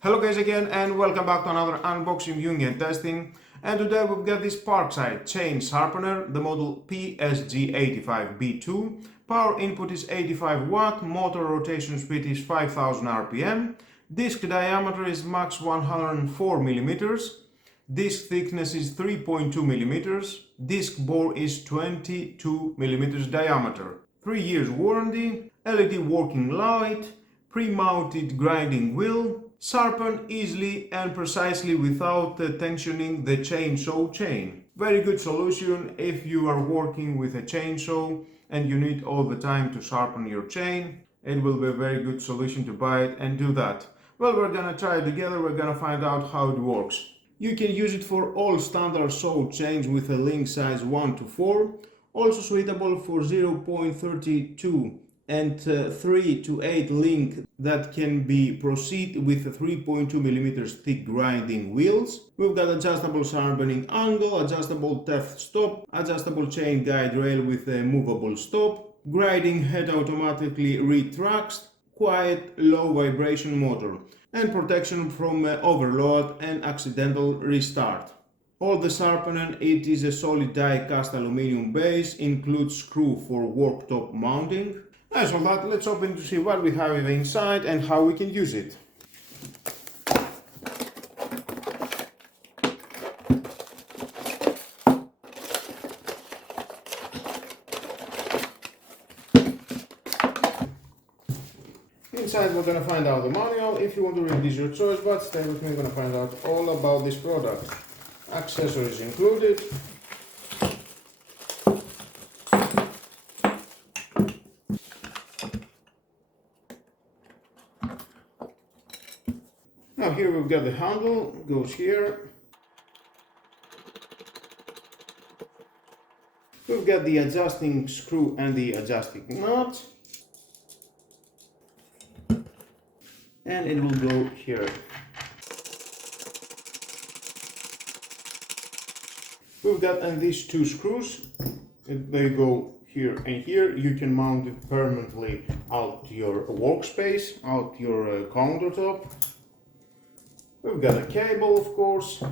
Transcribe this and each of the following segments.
Hello guys again and welcome back to another unboxing, viewing and testing. And today we've got this Parkside chain sharpener, the model PSG 85B2. Power input is 85 watt, motor rotation speed is 5000 RPM. Disc diameter is max 104 millimeters. Disc thickness is 3.2 millimeters. Disc bore is 22 millimeters diameter. 3 years warranty, LED working light, pre-mounted grinding wheel, sharpen easily and precisely without tensioning the chainsaw chain. Very good solution if you are working with a chainsaw and you need all the time to sharpen your chain. It will be a very good solution to buy it and do that. Well, we're gonna try it together, we're gonna find out how it works. You can use it for all standard saw chains with a link size 1 to 4, also suitable for 0.32 and 3 to 8 link that can be proceed with 3.2 millimeters thick grinding wheels. We've got adjustable sharpening angle, adjustable theft stop, adjustable chain guide rail with a movable stop, grinding head automatically retracts, quiet low vibration motor, and protection from overload and accidental restart. All the sharpening, it is a solid die cast aluminium base, includes screw for worktop mounting. As for that, let's open to see what we have inside and how we can use it. Inside we're going to find out the manual. If you want to read this, your choice, but stay with me, we're going to find out all about this product. Accessories included. Now here we've got the handle, goes here. We've got the adjusting screw and the adjusting nut. And it will go here. We've got these two screws. They go here and here. You can mount it permanently out your workspace, out your countertop. We've got a cable, of course,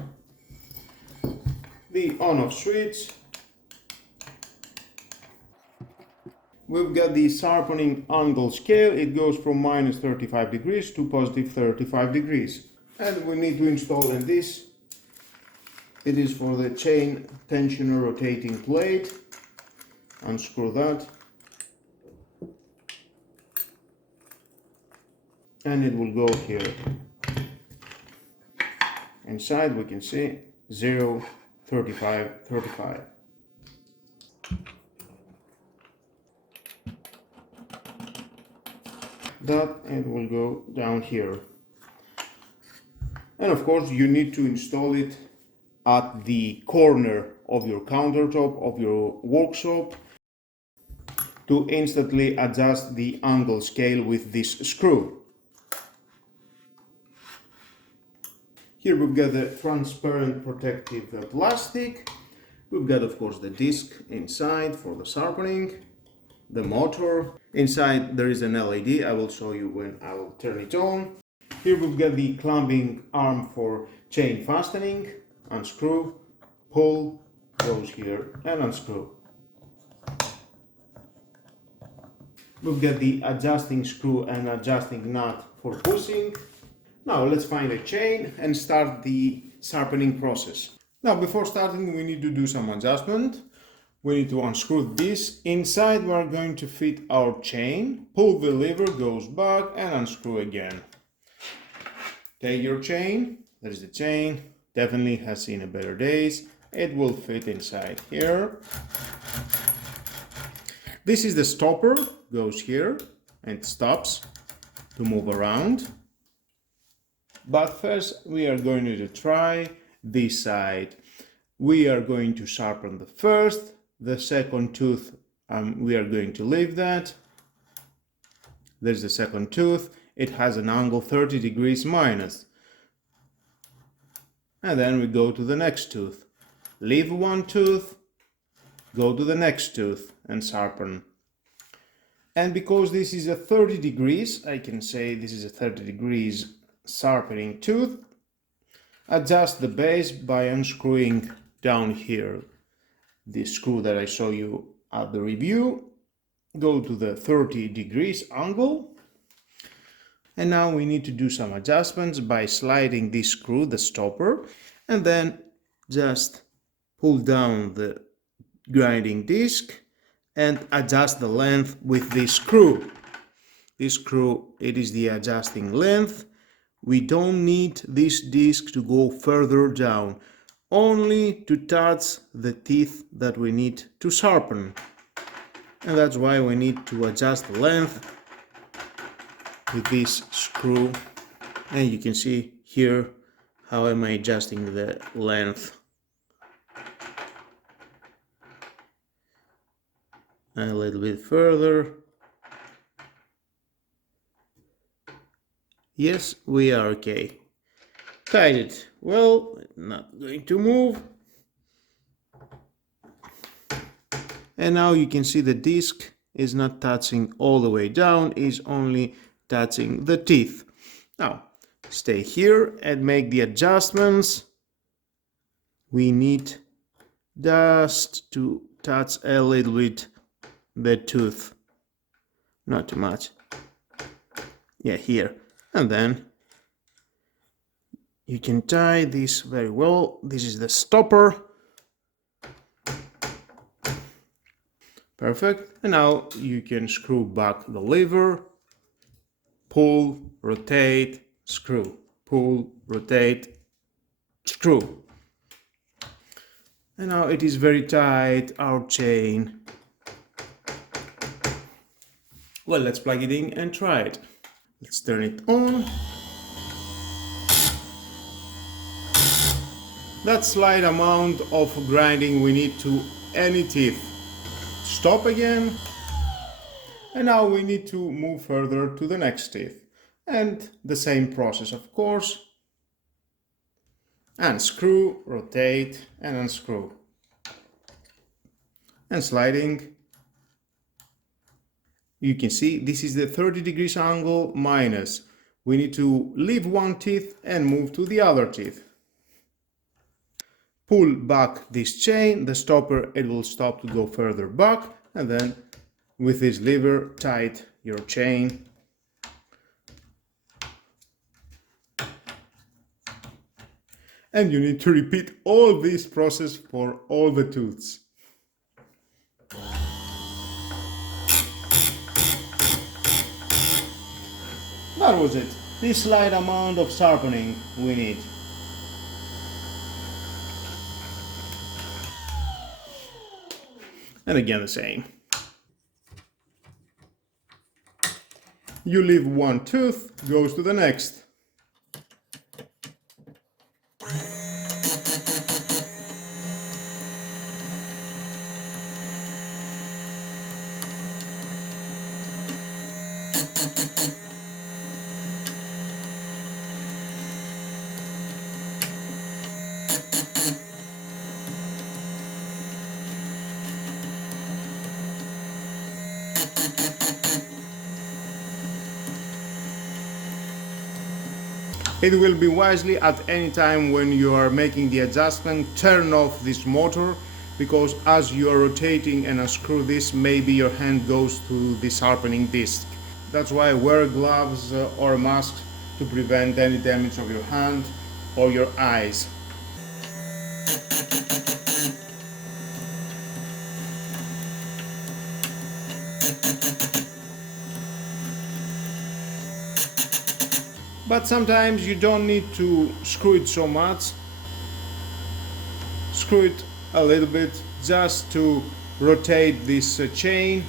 the on-off switch. We've got the sharpening angle scale. It goes from minus 35 degrees to positive 35 degrees. And we need to install in this. It is for the chain tensioner rotating plate. Unscrew that. And it will go here. Inside we can see 0, 35, 35. That and will go down here. And of course you need to install it at the corner of your countertop, of your workshop, to instantly adjust the angle scale with this screw. Here we've got the transparent protective plastic. We've got, of course, the disc inside for the sharpening, the motor. Inside there is an LED. I will show you when I will turn it on. Here we've got the clamping arm for chain fastening. Unscrew, pull, goes here, and unscrew. We've got the adjusting screw and adjusting nut for pushing. Now let's find a chain and start the sharpening process. Now before starting we need to do some adjustment. We need to unscrew this. Inside we are going to fit our chain. Pull the lever, goes back, and unscrew again. Take your chain. There is the chain. Definitely has seen a better days. It will fit inside here. This is the stopper. Goes here and stops to move around. But first we are going to try this side. We are going to sharpen the first, the second tooth, we are going to leave that. There's the second tooth. It has an angle 30 degrees minus. And then we go to the next tooth. Leave one tooth, go to the next tooth and sharpen. And because this is a 30 degrees, I can say this is a 30 degrees sharpening tooth. Adjust the base by unscrewing down here the screw that I show you at the review. Go to the 30 degrees angle. And now we need to do some adjustments by sliding this screw, the stopper, and then just pull down the grinding disc and adjust the length with this screw. This screw, it is the adjusting length. We don't need this disc to go further down, only to touch the teeth that we need to sharpen. And that's why we need to adjust the length with this screw. And you can see here how am I adjusting the length. And a little bit further. Yes, we are okay. Tied it. Well, not going to move. And now you can see the disc is not touching all the way down, is only touching the teeth. Now, stay here and make the adjustments. We need just to touch a little bit the tooth. Not too much. Yeah, here. And then you can tie this very well. This is the stopper. Perfect. And now you can screw back the lever. Pull, rotate, screw. Pull, rotate, screw. And now it is very tight, our chain. Well, let's plug it in and try it. Let's turn it on. That slight amount of grinding we need to any teeth. Stop again. And now we need to move further to the next teeth. And the same process, of course. Unscrew, rotate, and unscrew. And sliding. You can see this is the 30 degrees angle minus. We need to leave one teeth and move to the other teeth. Pull back this chain, the stopper, it will stop to go further back, and then with this lever, tight your chain. And you need to repeat all this process for all the tooths. That was it. This slight amount of sharpening we need. And again the same. You leave one tooth, goes to the next. It will be wisely at any time when you are making the adjustment, turn off this motor, because as you are rotating and unscrew this, maybe your hand goes to the sharpening disc. That's why wear gloves or a mask to prevent any damage of your hand or your eyes. But sometimes you don't need to screw it so much. Screw it a little bit just to rotate this chain,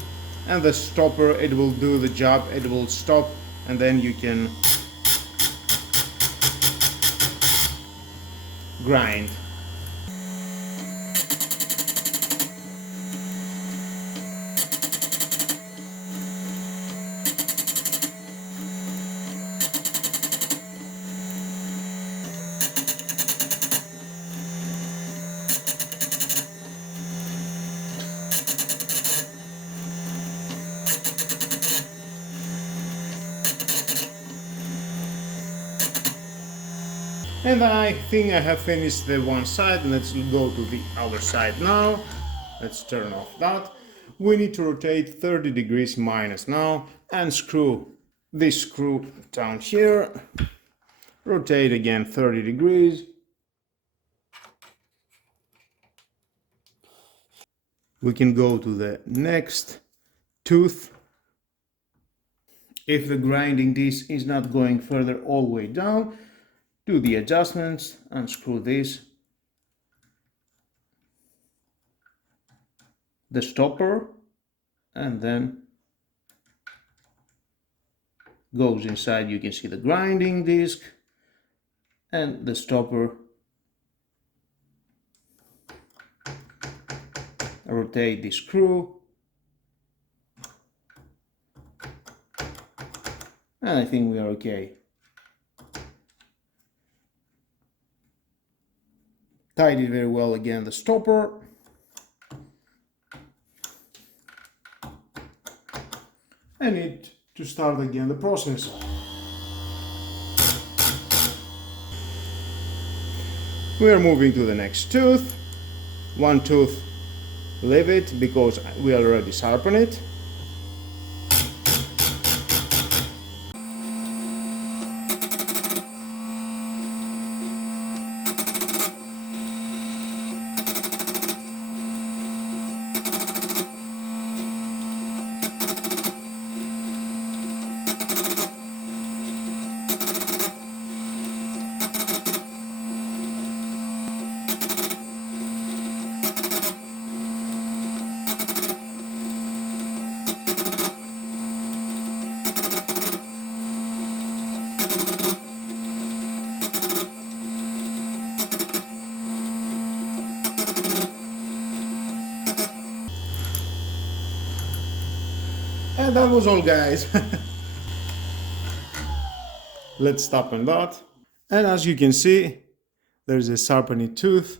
and the stopper, it will do the job, it will stop, and then you can grind. And I think I have finished the one side. Let's go to the other side now. Let's turn off that. We need to rotate 30 degrees minus now and screw this screw down here. Rotate again 30 degrees. We can go to the next tooth. If the grinding disc is not going further all the way down, do the adjustments, unscrew this, the stopper, and then goes inside. You can see the grinding disc and the stopper. Rotate the screw, and I think we are okay. Tied it very well again, the stopper. I need to start again the process. We are moving to the next tooth. One tooth, leave it because we already sharpened it. And that was all, guys. Let's stop on that. And as you can see, there's a sharpening tooth.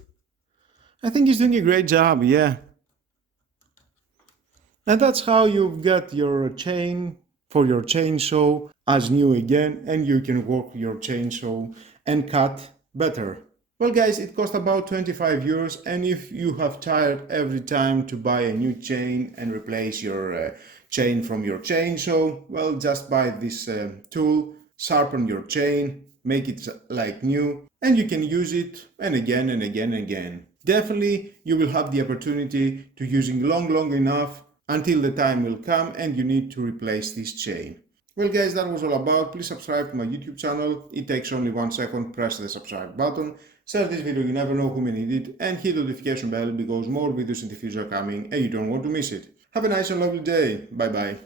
I think he's doing a great job, yeah. And that's how you've got your chain for your chainsaw as new again, and you can work your chainsaw and cut better. Well guys, it cost about 25 euros, and if you have tired every time to buy a new chain and replace your chain from your chainsaw, well, just buy this tool, sharpen your chain, make it like new, and you can use it and again and again and again. Definitely you will have the opportunity to using long enough until the time will come and you need to replace this chain. Well guys, that was all about. Please subscribe to my YouTube channel. It takes only 1 second. Press the subscribe button. Share this video, you never know who may need it, and hit the notification bell because more videos in the future are coming and you don't want to miss it. Have a nice and lovely day. Bye bye.